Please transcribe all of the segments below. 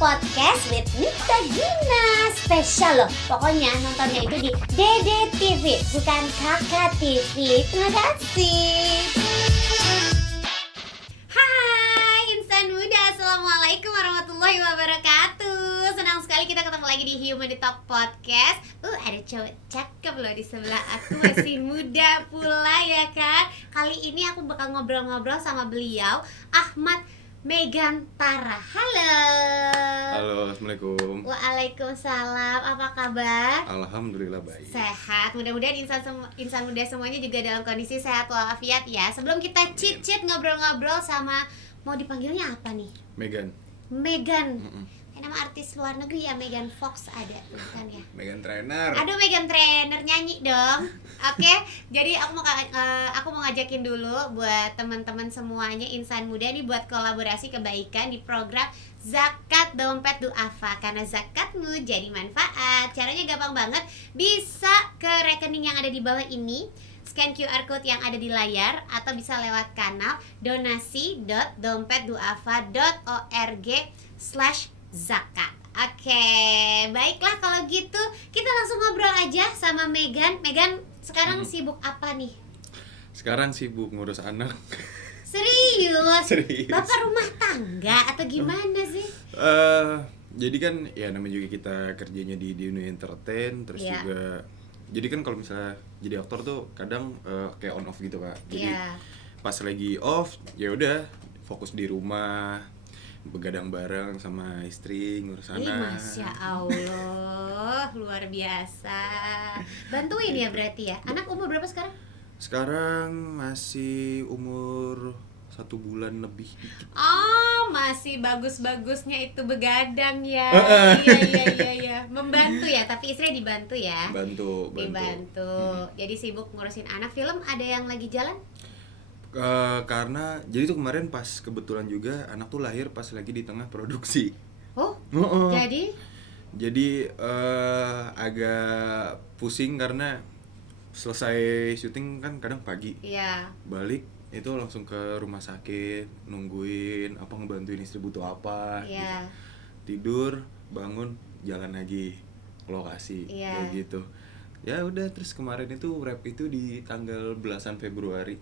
Podcast with Nita Gina. Spesial loh, pokoknya nontonnya itu di Dede TV, bukan Kakak TV. Terima kasih. Hai insan muda, Assalamualaikum warahmatullahi wabarakatuh. Senang sekali kita ketemu lagi di Human Talk Podcast. Ada cowok cakep loh di sebelah aku, masih muda pula ya kan. Kali ini aku bakal ngobrol-ngobrol sama beliau, Ahmad Megantara. Halo. Halo, assalamualaikum. Waalaikumsalam. Apa kabar? Alhamdulillah baik. Sehat. Mudah-mudahan insan muda semuanya juga dalam kondisi sehat walafiat ya. Sebelum kita chit-chit ngobrol-ngobrol sama, mau dipanggilnya apa nih? Megan. Megan. Nama artis luar negeri ya, Megan Fox ada, bukan ya? Megan Trainer. Aduh, Megan Trainer, nyanyi dong. Oke, jadi aku mau ngajakin dulu buat teman-teman semuanya insan muda nih buat kolaborasi kebaikan di program Zakat Dompet Duafa, karena zakatmu jadi manfaat. Caranya gampang banget, bisa ke rekening yang ada di bawah ini, scan QR code yang ada di layar, atau bisa lewat kanal donasi.dompetduafa.org/zakat. Oke, baiklah kalau gitu kita langsung ngobrol aja sama Megan. Megan, sekarang sibuk apa nih? Sekarang sibuk ngurus anak. Serius? Serius. Bapak rumah tangga atau gimana sih? Jadi kan ya namanya juga kita kerjanya di dunia entertain, terus juga jadi kan kalau misalnya jadi aktor tuh kadang kayak on off gitu, Kak. Jadi pas lagi off ya udah fokus di rumah, begadang bareng sama istri, ngurus anak. Masya Allah, luar biasa. Bantuin ya berarti ya. Anak umur berapa sekarang? Sekarang masih umur 1 bulan lebih. Oh, masih bagus-bagusnya itu begadang ya. Iya. Membantu ya, tapi istrinya dibantu ya. Bantu. Jadi sibuk ngurusin anak. Film ada yang lagi jalan? Karena jadi tuh kemarin pas kebetulan juga anak tuh lahir pas lagi di tengah produksi. Oh. Jadi agak pusing karena selesai syuting kan kadang pagi. Iya. Balik itu langsung ke rumah sakit, nungguin apa, ngebantuin istri butuh apa. Iya. Gitu. Tidur, bangun, jalan lagi ke lokasi. Kayak gitu. Ya udah, terus kemarin itu rap itu di tanggal belasan Februari.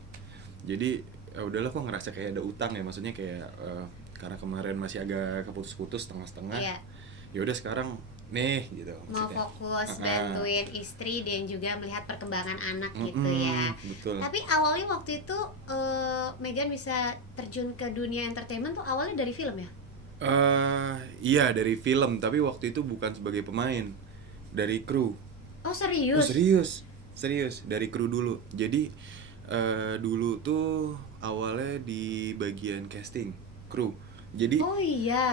Jadi ya udahlah, kok ngerasa kayak ada utang ya, maksudnya kayak karena kemarin masih agak keputus-putus setengah-setengah. Ya udah sekarang nih gitu. Mau maksudnya fokus bantuin istri dan juga melihat perkembangan anak gitu ya. Betul. Tapi awalnya waktu itu Megan bisa terjun ke dunia entertainment tuh awalnya dari film ya? Iya dari film, tapi waktu itu bukan sebagai pemain, dari kru. Oh serius? Serius dari kru dulu. Jadi dulu tuh awalnya di bagian casting kru. Jadi oh iya.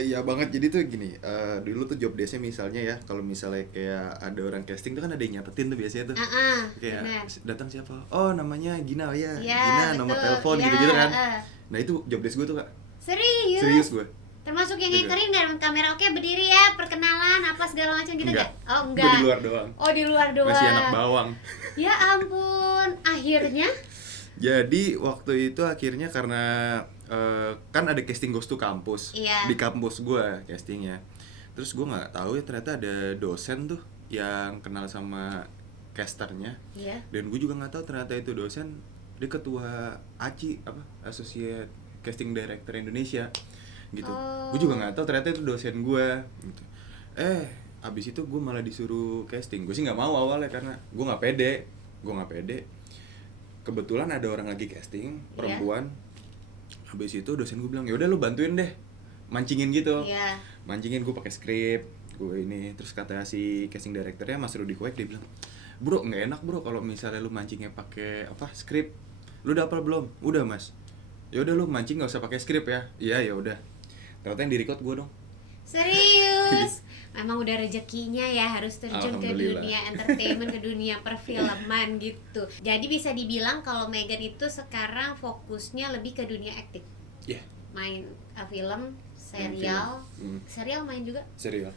Ya banget. Jadi tuh gini, dulu tuh job desk-nya misalnya ya, kalau misalnya kayak ada orang casting tuh kan ada yang nyatetin tuh biasanya tuh. Kayak bener. datang siapa? Oh namanya Gina, Ya, Gina, nomor betul. telepon gitu-gitu kan. Nah itu job desk gue tuh, Kak. Serius gue. Termasuk yang ngekerin dan kamera oke berdiri ya, perkenalan apa segala macam gitu enggak? Oh enggak. Gue di luar doang. Oh di luar doang. Masih anak bawang. Ya ampun, akhirnya? Jadi waktu itu akhirnya karena kan ada casting ghost to kampus. Di kampus gue castingnya. Terus gue nggak tahu ya, ternyata ada dosen tuh yang kenal sama casternya. Dan gue juga nggak tahu ternyata itu dosen, dia ketua ACI, Associate Casting Director Indonesia gitu. Gue juga nggak tahu ternyata itu dosen gue gitu. Abis itu gue malah disuruh casting. Gue sih nggak mau awalnya karena gue nggak pede. Kebetulan ada orang lagi casting perempuan. Habis itu dosen gue bilang, ya udah lu bantuin deh, mancingin gitu. Mancingin, gue pakai skrip, gue ini. Terus kata si casting directornya Mas Rudi Kwek, dia bilang, bro nggak enak bro kalau misalnya lu mancingnya pakai skrip. Lu udah hafal belum? Udah mas. Ya udah lu mancing nggak usah pakai skrip ya. Iya ya udah. Ternyata yang di-record gue dong. Serius? Memang udah rezekinya ya harus terjun ke dunia entertainment, ke dunia perfilman gitu. Jadi bisa dibilang kalau Megan itu sekarang fokusnya lebih ke dunia akting. Main film, serial. Serial main juga? Serial.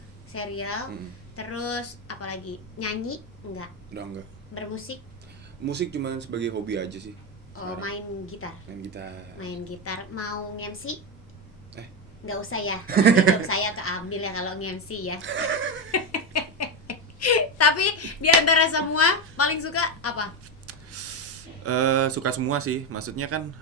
Terus apalagi? Nyanyi? Enggak. Udah enggak. Bermusik? Musik cuma sebagai hobi aja sih. Oh, main gitar. Main gitar. Main gitar. Mau MC? Nggak usah ya, hidup saya keambil ya kalau nge-MC ya. Tapi di antara semua paling suka apa? Suka semua sih, maksudnya kan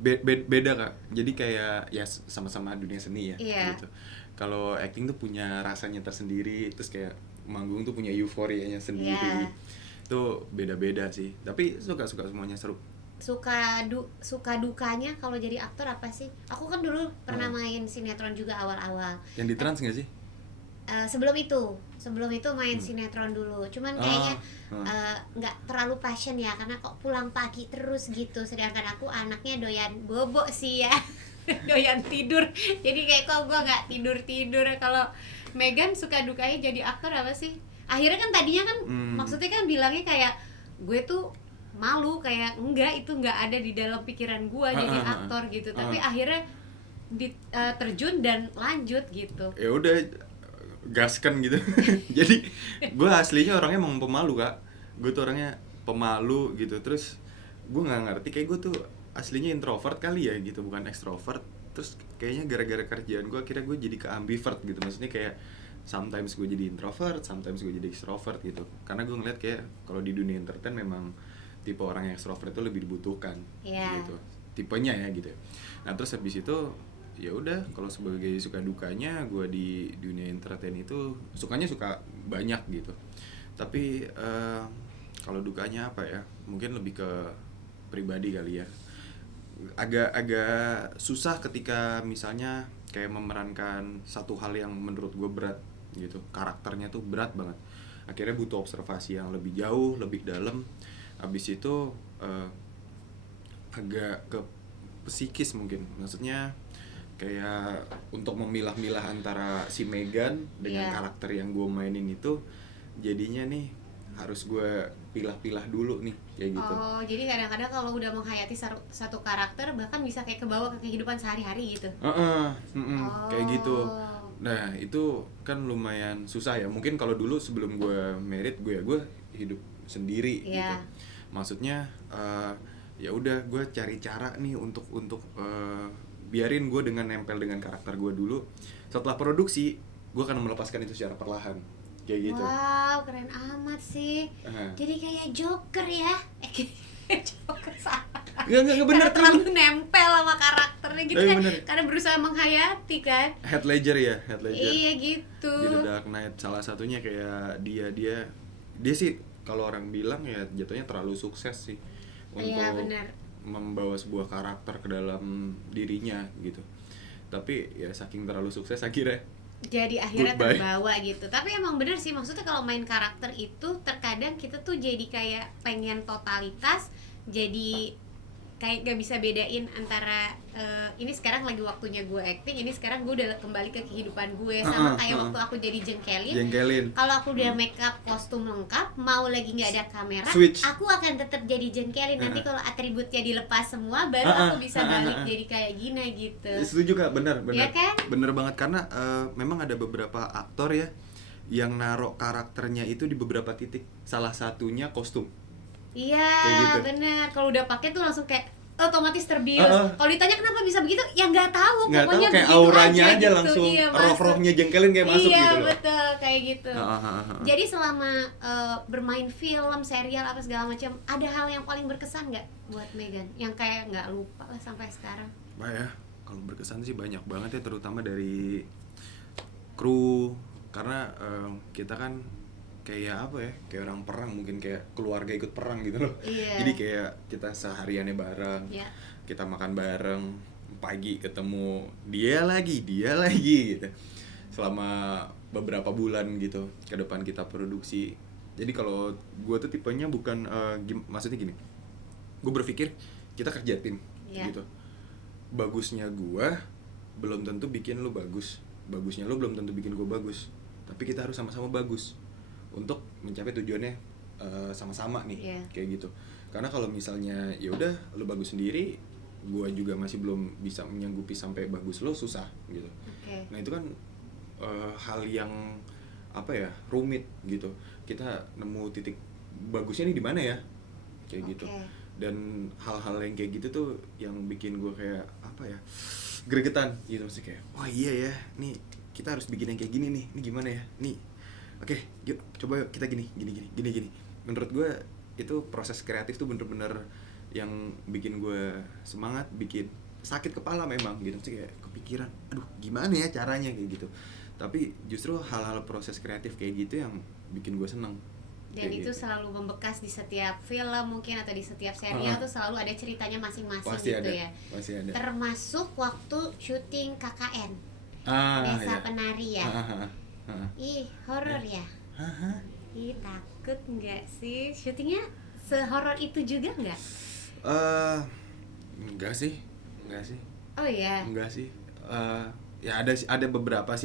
beda Kak. Jadi kayak ya sama-sama dunia seni ya, gitu. Kalau acting tuh punya rasanya tersendiri, terus kayak manggung tuh punya euforianya sendiri. Itu beda-beda sih. Tapi suka semuanya, seru. Suka dukanya kalau jadi aktor apa sih? Aku kan dulu pernah main sinetron juga awal-awal. Yang di Trans nggak sih? Sebelum itu main sinetron dulu, cuman kayaknya nggak terlalu passion ya, karena kok pulang pagi terus gitu, sedangkan aku anaknya doyan bobo sih ya. Doyan tidur, jadi kayak kok gue nggak tidur. Kalau Megan suka dukanya jadi aktor apa sih? Akhirnya kan tadinya kan maksudnya kan bilangnya kayak gue tuh malu, kayak enggak, itu nggak ada di dalam pikiran gue jadi aktor gitu, tapi akhirnya terjun dan lanjut gitu. Ya udah, gaskan gitu. Jadi gue aslinya orangnya emang pemalu Kak. Gue tuh orangnya pemalu gitu. Terus gue nggak ngerti, kayak gue tuh aslinya introvert kali ya gitu, bukan extrovert. Terus kayaknya gara-gara kerjaan gue akhirnya gue jadi ke ambivert gitu. Maksudnya kayak sometimes gue jadi introvert, sometimes gue jadi extrovert gitu. Karena gue ngeliat kayak kalau di dunia entertain memang tipe orang yang extrovert itu lebih dibutuhkan gitu. Tipenya ya gitu. Nah terus habis itu ya udah, kalau sebagai suka dukanya gue di dunia entertain itu sukanya suka banyak gitu. Tapi kalau dukanya apa ya, mungkin lebih ke pribadi kali ya. Agak susah ketika misalnya kayak memerankan satu hal yang menurut gue berat gitu, karakternya tuh berat banget, akhirnya butuh observasi yang lebih jauh, lebih dalam. Habis itu agak ke psikis mungkin, maksudnya kayak untuk memilah-milah antara si Megan dengan karakter yang gue mainin itu, jadinya nih harus gue pilah-pilah dulu nih kayak gitu. Oh, jadi kadang-kadang kalau udah menghayati satu karakter bahkan bisa kayak kebawa ke kehidupan sehari-hari gitu. Kayak gitu. Nah itu kan lumayan susah ya. Mungkin kalau dulu sebelum gue married, gue hidup sendiri gitu. Maksudnya ya udah, gue cari cara nih untuk biarin gue dengan nempel dengan karakter gue dulu. Setelah produksi, gue akan melepaskan itu secara perlahan, kayak gitu. Wow, keren amat sih. Jadi kayak Joker ya. Joker salah. Nggak bener, terlalu nempel sama karakternya gitu kan. Karena berusaha menghayati kan. Heath Ledger ya, Heath Ledger. Iya gitu. Di The Dark Knight salah satunya kayak dia sih kalau orang bilang ya jatuhnya terlalu sukses sih untuk membawa sebuah karakter ke dalam dirinya gitu. Tapi ya saking terlalu sukses akhirnya terbawa gitu. Tapi emang bener sih, maksudnya kalau main karakter itu terkadang kita tuh jadi kayak pengen totalitas, jadi kayak gak bisa bedain antara ini sekarang lagi waktunya gue acting, ini sekarang gue udah kembali ke kehidupan gue. Sama kayak waktu aku jadi jengkelin. Kalau aku udah make up, kostum lengkap, mau lagi nggak ada kamera, switch, aku akan tetap jadi jengkelin. Nanti kalau atributnya dilepas semua, baru aku bisa balik jadi kayak gini gitu. Setuju Kak, benar. Ya kan? Bener banget, karena memang ada beberapa aktor ya yang naruh karakternya itu di beberapa titik. Salah satunya kostum. Iya, gitu. Bener. Kalau udah pakai tuh langsung kayak otomatis terbius. Kalau ditanya kenapa bisa begitu, ya nggak tahu. Pokoknya kayak auranya aja gitu. langsung, roh-rohnya jengkelin kayak masuk gitu loh. Iya betul, kayak gitu. Jadi selama bermain film, serial apa segala macam, ada hal yang paling berkesan nggak buat Megan? Yang kayak nggak lupa lah sampai sekarang? Bah ya, kalau berkesan sih banyak banget ya, terutama dari kru. Karena kita kan kayak apa ya, kayak orang perang, mungkin kayak keluarga ikut perang gitu loh. Jadi kayak kita sehariannya bareng, kita makan bareng, pagi ketemu dia lagi gitu selama beberapa bulan gitu ke depan kita produksi. Jadi kalau gue tuh tipenya bukan maksudnya gini, gue berpikir kita kerja tim gitu. Bagusnya gue belum tentu bikin lu bagus, bagusnya lu belum tentu bikin gue bagus, tapi kita harus sama-sama bagus untuk mencapai tujuannya sama-sama nih, kayak gitu. Karena kalau misalnya ya udah lu bagus sendiri, gua juga masih belum bisa menyanggupi sampai bagus lo, susah gitu. Nah itu kan hal yang apa ya, rumit gitu. Kita nemu titik bagusnya nih di mana ya, kayak gitu. Dan hal-hal yang kayak gitu tuh yang bikin gue kayak apa ya, gregetan gitu, maksudnya kayak wah iya ya, nih kita harus bikin yang kayak gini nih, ini gimana ya nih, oke yuk coba yuk kita gini. Menurut gue itu proses kreatif tuh bener-bener yang bikin gue semangat, bikin sakit kepala memang gitu, maksudnya kayak kepikiran aduh gimana ya caranya kayak gitu. Tapi justru hal-hal proses kreatif kayak gitu yang bikin gue seneng. Dan itu gitu. Selalu membekas di setiap film mungkin atau di setiap serial tuh selalu ada ceritanya masing-masing Pasti gitu ada, ya. pasti ada. Termasuk waktu syuting KKN. Ya. Desa Penari ya. Ih, horor ya. Ih, takut nggak sih? Syutingnya sehoror itu juga nggak? Enggak sih. Oh iya. Enggak sih. Ya ada beberapa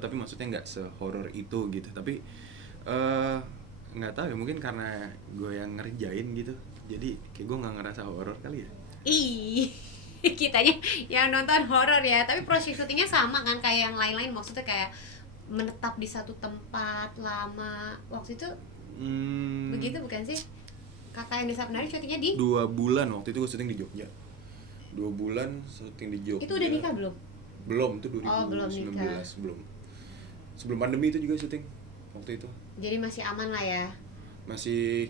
tapi maksudnya nggak sehoror itu gitu. Tapi nggak tahu ya, mungkin karena gue yang ngerjain gitu, jadi kayak gue nggak ngerasa horor kali ya. Ih, kitanya yang nonton horor ya, tapi proses syutingnya sama kan kayak yang lain-lain, maksudnya kayak menetap di satu tempat lama waktu itu. Begitu bukan sih? Kakak yang Desa Penari syutingnya di 2 bulan waktu itu gue syuting di Jogja. 2 bulan syuting di Jogja. Itu udah nikah belum? Belum, itu 2019. Oh, belum nikah. Belum. Sebelum pandemi itu juga syuting waktu itu. Jadi masih aman lah ya.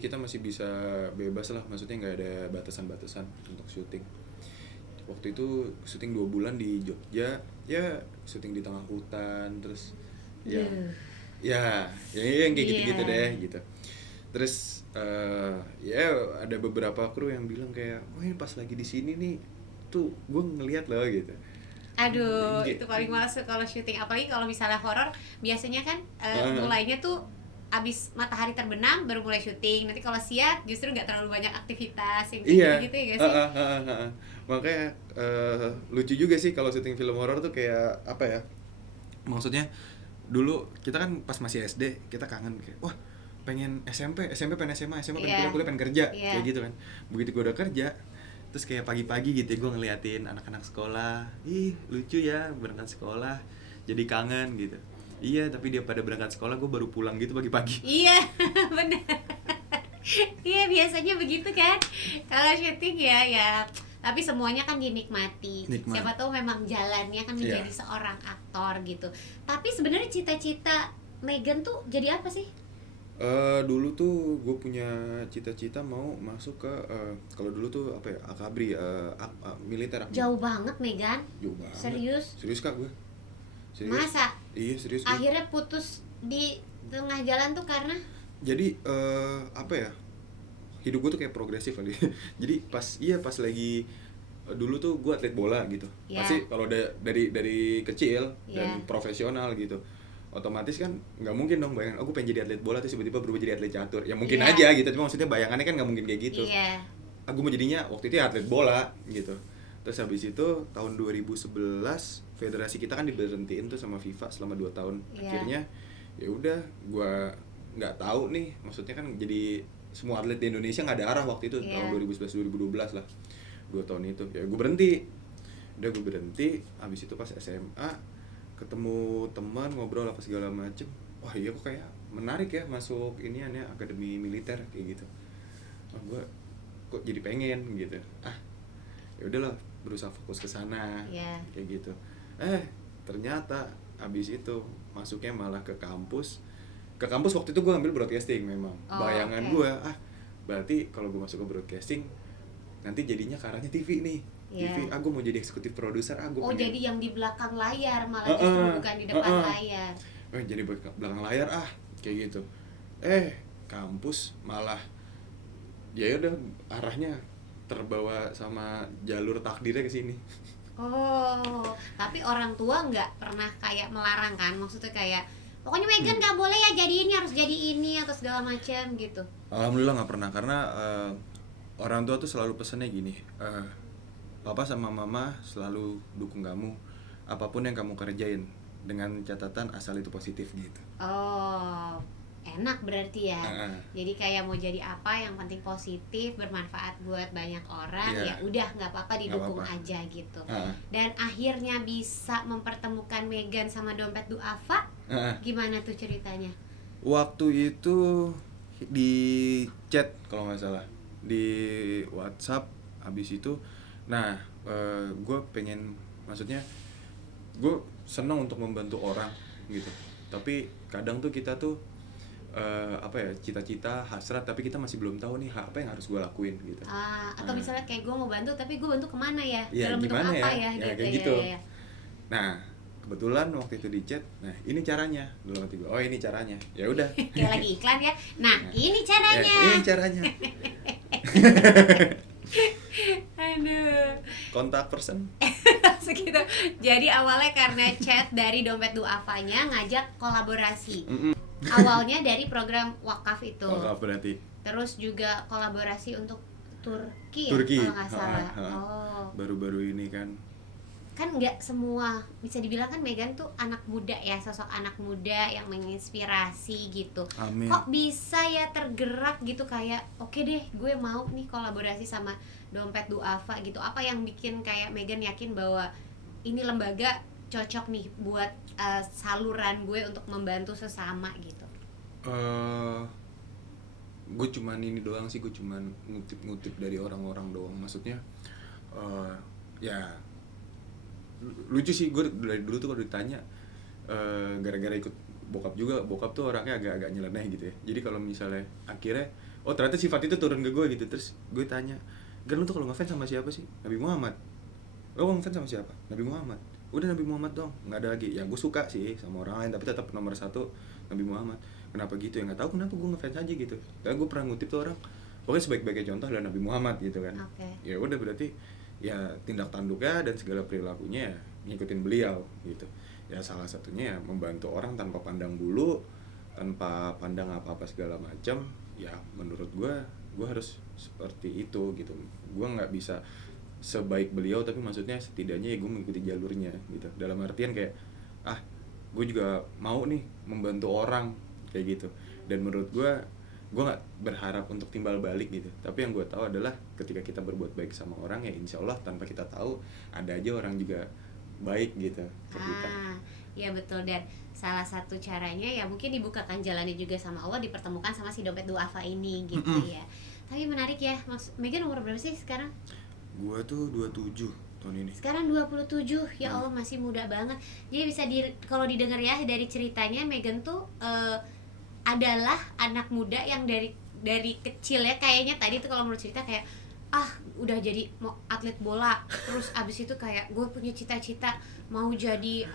Kita masih bisa bebas lah, maksudnya nggak ada batasan-batasan untuk syuting. Waktu itu syuting 2 bulan di Jogja, ya syuting di tengah hutan, terus ya yang kayak gitu-gitu deh gitu. Terus ya ada beberapa kru yang bilang kayak, oh ini pas lagi di sini nih tuh gue ngeliat loh gitu. Aduh, itu paling males kalau syuting, apalagi kalau misalnya horor, biasanya kan mulainya tuh abis matahari terbenam baru mulai syuting. Nanti kalau siang justru nggak terlalu banyak aktivitas yang gitu ya gak sih? Makanya lucu juga sih kalau syuting film horor tuh kayak apa ya? Maksudnya dulu kita kan pas masih SD kita kangen kayak wah pengen SMP pengen SMA pengen kuliah pengen kerja kayak gitu kan. Begitu gue udah kerja terus kayak pagi-pagi gitu ya gue ngeliatin anak-anak sekolah, ih lucu ya berangkat sekolah, jadi kangen gitu. Iya, tapi dia pada berangkat sekolah, gue baru pulang gitu pagi-pagi. Iya, benar. Iya, biasanya begitu kan. Kalau syuting ya. Tapi semuanya kan dinikmati. Siapa tahu memang jalannya kan menjadi seorang aktor gitu. Tapi sebenarnya cita-cita Megan tuh jadi apa sih? Dulu tuh gue punya cita-cita mau masuk ke kalau dulu tuh apa ya, akabri, militer. Jauh banget Megan. Jauh banget. Serius kak gue. Serius? Masa? Iya serius. Akhirnya putus di tengah jalan tuh karena? Jadi apa ya? Hidup gue tuh kayak progresif kali. Jadi pas lagi dulu tuh gue atlet bola gitu. Pasti kalau dari kecil dan profesional gitu. Otomatis kan nggak mungkin dong bayangin aku pengen jadi atlet bola terus tiba-tiba berubah jadi atlet catur. Ya mungkin aja gitu. Cuma maksudnya bayangannya kan nggak mungkin kayak gitu. Aku mau jadinya waktu itu ya atlet bola gitu. Terus habis itu tahun 2011 federasi kita kan diberhentiin tuh sama FIFA selama 2 tahun. Akhirnya ya udah gua nggak tahu nih, maksudnya kan jadi semua atlet di Indonesia nggak ada arah waktu itu tahun 2011 2012 lah. 2 tahun itu ya gue berhenti. Habis itu pas SMA ketemu teman ngobrol apa segala macem. Wah iya kok kayak menarik ya masuk inian ya akademi militer kayak gitu. Gue kok jadi pengen gitu. Ya udahlah berusaha fokus ke sana kayak gitu. Ternyata abis itu masuknya malah ke kampus waktu itu gue ambil broadcasting memang. Bayangan gue berarti kalau gue masuk ke broadcasting nanti jadinya ke arahnya TV nih. TV, gue mau jadi eksekutif produser. Jadi yang di belakang layar malah justru bukan di depan layar. Jadi belakang layar kayak gitu. Kampus malah ya udah arahnya terbawa sama jalur takdirnya ke sini. Tapi orang tua nggak pernah kayak melarang kan? Maksudnya kayak pokoknya Megan nggak boleh ya jadi ini, harus jadi ini atau segala macam gitu. Alhamdulillah nggak pernah, karena orang tua tuh selalu pesannya gini, papa sama mama selalu dukung kamu apapun yang kamu kerjain dengan catatan asal itu positif gitu. Enak berarti ya. Jadi kayak mau jadi apa yang penting positif, bermanfaat buat banyak orang, ya udah nggak apa-apa, didukung aja gitu. Dan akhirnya bisa mempertemukan Megan sama dompet duafa. Gimana tuh ceritanya? Waktu itu di chat kalau nggak salah. di WhatsApp. Habis itu nah gue pengen, maksudnya gue senang untuk membantu orang gitu, tapi kadang tuh kita tuh apa ya, cita-cita, hasrat, tapi kita masih belum tahu nih apa yang harus gue lakuin gitu. Atau misalnya kayak gue mau bantu tapi gue bantu kemana ya, ya dalam bentuk gimana apa ya, gitu, kayak gitu. ya. Nah kebetulan waktu itu di chat, nah ini caranya, dalam hati gue, oh ini caranya, ya udah. Kayak lagi iklan ya, nah ini caranya. Ya, ini caranya. Aduh. Kontak person. Segitu. Jadi awalnya karena chat dari Dompet Duafanya ngajak kolaborasi. Awalnya dari program wakaf itu. Wakaf berarti. Terus juga kolaborasi untuk Turki. Turki. Kalau nggak salah. Oh. Baru-baru ini kan. Kan nggak semua, bisa dibilang kan Megan tuh anak muda ya, sosok anak muda yang menginspirasi gitu. Amin. Kok bisa ya tergerak gitu kayak oke deh gue mau nih kolaborasi sama Dompet Duafa gitu. Apa yang bikin kayak Megan yakin bahwa ini lembaga cocok nih buat saluran gue untuk membantu sesama gitu? Gue cuman ini doang sih, gue cuman ngutip-ngutip dari orang-orang doang. Maksudnya ya lucu sih, gue dari dulu tuh kalau ditanya gara-gara ikut bokap juga, bokap tuh orangnya agak-agak nyeleneh gitu ya. Jadi kalau misalnya akhirnya oh ternyata sifat itu turun ke gue gitu, terus gue tanya, Gan lu tuh kalau ngefans sama siapa sih? Nabi Muhammad. Oh ngefans sama siapa? Nabi Muhammad. Udah Nabi Muhammad dong, nggak ada lagi. Ya gue suka sih sama orang lain, tapi tetap nomor satu Nabi Muhammad. Kenapa gitu ya, nggak tahu kenapa gue ngefans aja gitu. Karena gue pernah ngutip tuh orang, pokoknya sebaik-baiknya contoh adalah Nabi Muhammad gitu kan. Ya udah berarti ya tindak tanduknya dan segala perilakunya ya ngikutin beliau gitu. Ya salah satunya ya membantu orang tanpa pandang bulu, tanpa pandang apa-apa segala macam. Ya menurut gue harus seperti itu gitu. Gue nggak bisa sebaik beliau, tapi maksudnya setidaknya ya gue mengikuti jalurnya gitu. Dalam artian kayak gue juga mau nih membantu orang kayak gitu. Dan menurut gue nggak berharap untuk timbal balik gitu, tapi yang gue tahu adalah ketika kita berbuat baik sama orang ya insya Allah tanpa kita tahu ada aja orang juga baik gitu ke kita. Ya betul, dan salah satu caranya ya mungkin dibukakan jalannya juga sama Allah, dipertemukan sama si Dompet Duafa ini gitu ya. Tapi menarik ya, Megan umur berapa sih sekarang? Gue tuh 27 tahun ini. Sekarang 27, ya Allah masih muda banget. Jadi bisa kalau didengar ya dari ceritanya, Megan tuh adalah anak muda yang dari kecil ya, kayaknya tadi tuh kalau menurut cerita kayak udah jadi mau atlet bola, terus abis itu kayak gue punya cita-cita mau jadi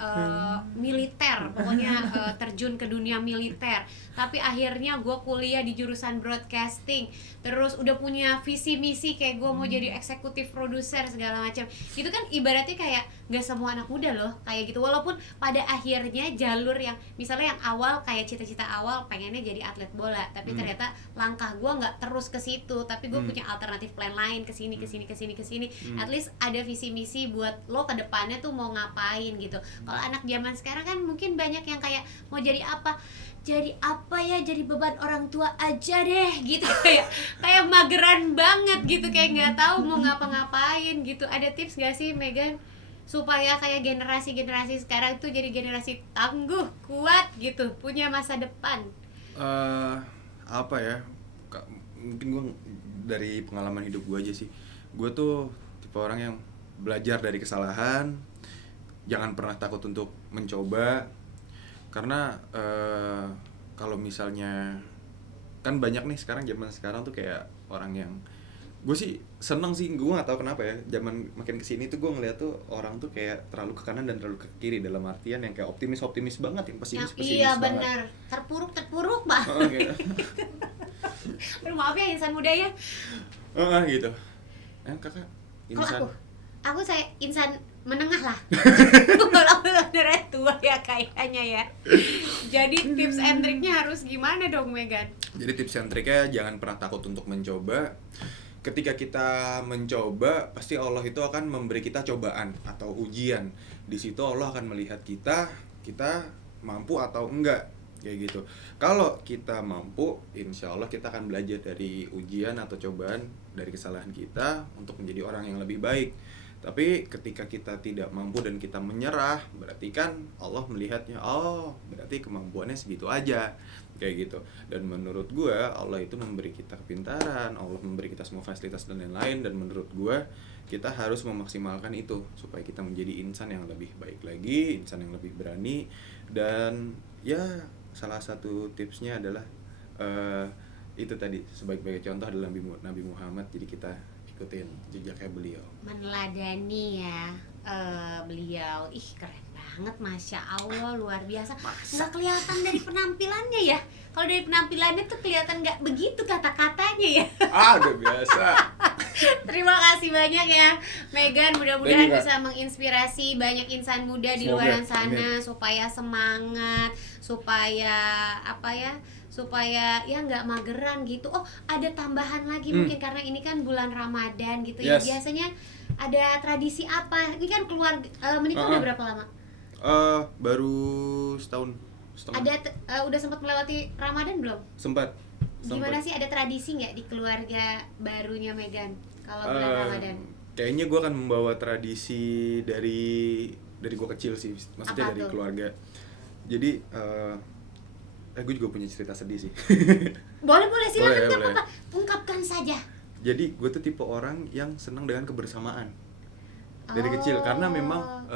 militer, pokoknya terjun ke dunia militer. Tapi akhirnya gue kuliah di jurusan broadcasting, terus udah punya visi misi kayak gue mau jadi eksekutif produser segala macam. Itu kan ibaratnya kayak gak semua anak muda loh kayak gitu. Walaupun pada akhirnya jalur yang misalnya yang awal kayak cita-cita awal pengennya jadi atlet bola, tapi ternyata langkah gue nggak terus ke situ, tapi gue punya alternatif plan lain kesini. At least ada visi misi buat lo ke depannya tuh mau ngapain gitu. Kalau anak zaman sekarang kan mungkin banyak yang kayak mau jadi apa ya, jadi beban orang tua aja deh gitu. kayak mageran banget gitu, kayak nggak tahu mau ngapa-ngapain gitu. Ada tips gak sih Megan supaya kayak generasi sekarang tuh jadi generasi tangguh, kuat gitu, punya masa depan? Apa ya, mungkin gue dari pengalaman hidup gue aja sih. Gue tuh tipe orang yang belajar dari kesalahan, jangan pernah takut untuk mencoba. Karena kalau misalnya kan banyak nih zaman sekarang tuh kayak orang yang, gue sih seneng sih, gue nggak tahu kenapa ya, zaman makin kesini tuh gue ngeliat tuh orang tuh kayak terlalu ke kanan dan terlalu ke kiri, dalam artian yang kayak optimis banget, yang pesimis iya banget. Benar, terpuruk banget. Gitu. Aduh, maaf ya insan muda ya. Gitu. Kakak insan. Aku saya insan menengah lah. Kalau beneran tua ya kayaknya ya. Jadi tips and triknya harus gimana dong Megan? Jadi tips and triknya jangan pernah takut untuk mencoba. Ketika kita mencoba, pasti Allah itu akan memberi kita cobaan atau ujian. Di situ Allah akan melihat kita mampu atau enggak, kayak gitu. Kalau kita mampu, insya Allah kita akan belajar dari ujian atau cobaan, dari kesalahan kita untuk menjadi orang yang lebih baik. Tapi ketika kita tidak mampu dan kita menyerah, berarti kan Allah melihatnya, oh berarti kemampuannya segitu aja, kayak gitu. Dan menurut gue Allah itu memberi kita kepintaran, Allah memberi kita semua fasilitas dan lain-lain, dan menurut gue kita harus memaksimalkan itu supaya kita menjadi insan yang lebih baik lagi, insan yang lebih berani. Dan ya salah satu tipsnya adalah itu tadi, sebaik-baik contoh adalah Nabi Muhammad, jadi kita ikutin jejaknya beliau, meneladani ya beliau. Ih keren banget, Masya Allah, luar biasa. Nggak kelihatan dari penampilannya ya, kalau dari penampilannya tuh kelihatan nggak begitu kata-katanya ya. Udah biasa. Terima kasih banyak ya Megan, mudah-mudahan bisa menginspirasi banyak insan muda di luar sana. Amin. Supaya semangat, supaya supaya ya nggak mageran gitu. Oh ada tambahan lagi mungkin karena ini kan bulan Ramadan gitu ya. Biasanya ada tradisi apa? Ini kan menikah udah berapa lama? Baru setahun. Ada udah sempat melewati Ramadan belum? Sempat. Gimana sih, ada tradisi nggak di keluarga barunya Megan kalau bulan Ramadan? Kayaknya gue akan membawa tradisi dari gue kecil sih, maksudnya dari keluarga. Jadi gue juga punya cerita sedih sih. Boleh silakan, boleh. Apa? Ungkapkan saja. Jadi gue tuh tipe orang yang senang dengan kebersamaan dari kecil, karena memang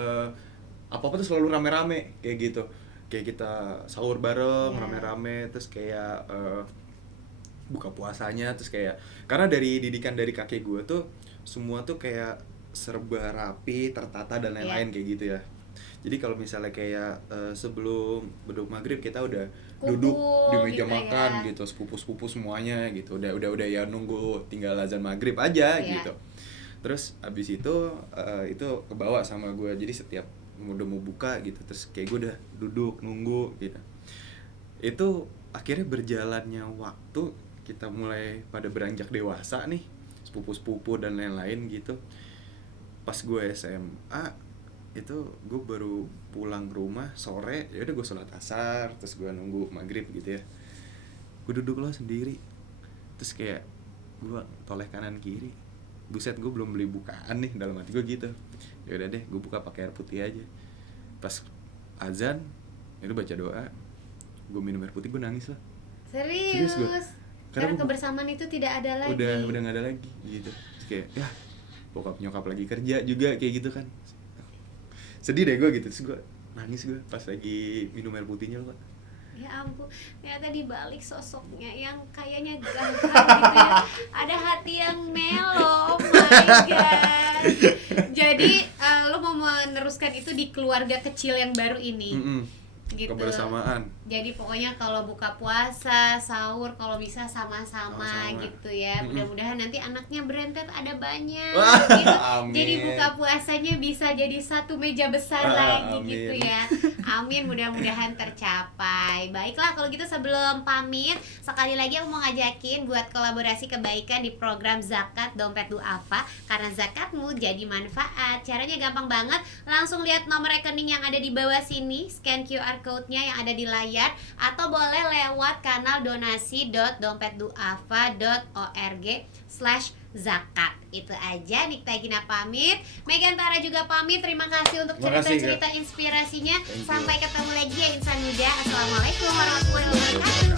apa-apa tuh selalu rame-rame kayak gitu. Kayak kita sahur bareng rame-rame, terus kayak buka puasanya, terus kayak karena dari didikan dari kakek gue tuh semua tuh kayak serba rapi, tertata dan lain-lain kayak gitu ya. Jadi kalau misalnya kayak sebelum beduk maghrib kita udah duduk di meja gitu makan ya, gitu, sepupu-sepupu semuanya gitu, udah ya nunggu tinggal azan maghrib aja gitu. Terus abis itu kebawa sama gue, jadi setiap udah mau buka gitu, terus kayak gue udah duduk nunggu gitu. Itu akhirnya berjalannya waktu, kita mulai pada beranjak dewasa nih, sepupu-sepupu dan lain-lain gitu. Pas gue SMA itu gue baru pulang ke rumah sore, ya udah gue sholat asar, terus gue nunggu maghrib gitu ya. Gue duduk loh sendiri, terus kayak gue toleh kanan kiri, buset gue belum beli bukaan nih, dalam hati gue gitu. Ya udah deh, gue buka pakai air putih aja. Pas azan itu baca doa, gue minum air putih, gue nangis lah. Serius gue. Karena kebersamaan itu tidak ada lagi. Udah gak ada lagi gitu. Terus kayak ya bokap nyokap lagi kerja juga kayak gitu kan, sedih deh gue gitu. Terus gue nangis gue pas lagi minum air putihnya loh, Pak. Ya ampun, ternyata di balik sosoknya yang kayaknya gagah gitu ya, ada hati yang melo. Oh my god. Jadi lo mau meneruskan itu di keluarga kecil yang baru ini. Gitu. Kebersamaan. Jadi pokoknya kalau buka puasa, sahur kalau bisa sama-sama gitu ya. Mudah-mudahan nanti anaknya berentet ada banyak gitu. Jadi buka puasanya bisa jadi satu meja besar lagi gitu ya. Amin, mudah-mudahan tercapai. Baiklah kalau gitu, sebelum pamit sekali lagi aku mau ngajakin buat kolaborasi kebaikan di program Zakat Dompet Duafa, karena zakatmu jadi manfaat. Caranya gampang banget, langsung lihat nomor rekening yang ada di bawah sini, scan QR code-nya yang ada di layar, atau boleh lewat kanal donasi.dompetduafa.org/zakat. Itu aja. Nikta Gina pamit, Megan Tara juga pamit. Terima kasih untuk cerita-cerita inspirasinya. Sampai ketemu lagi ya insan muda. Assalamualaikum warahmatullahi wabarakatuh.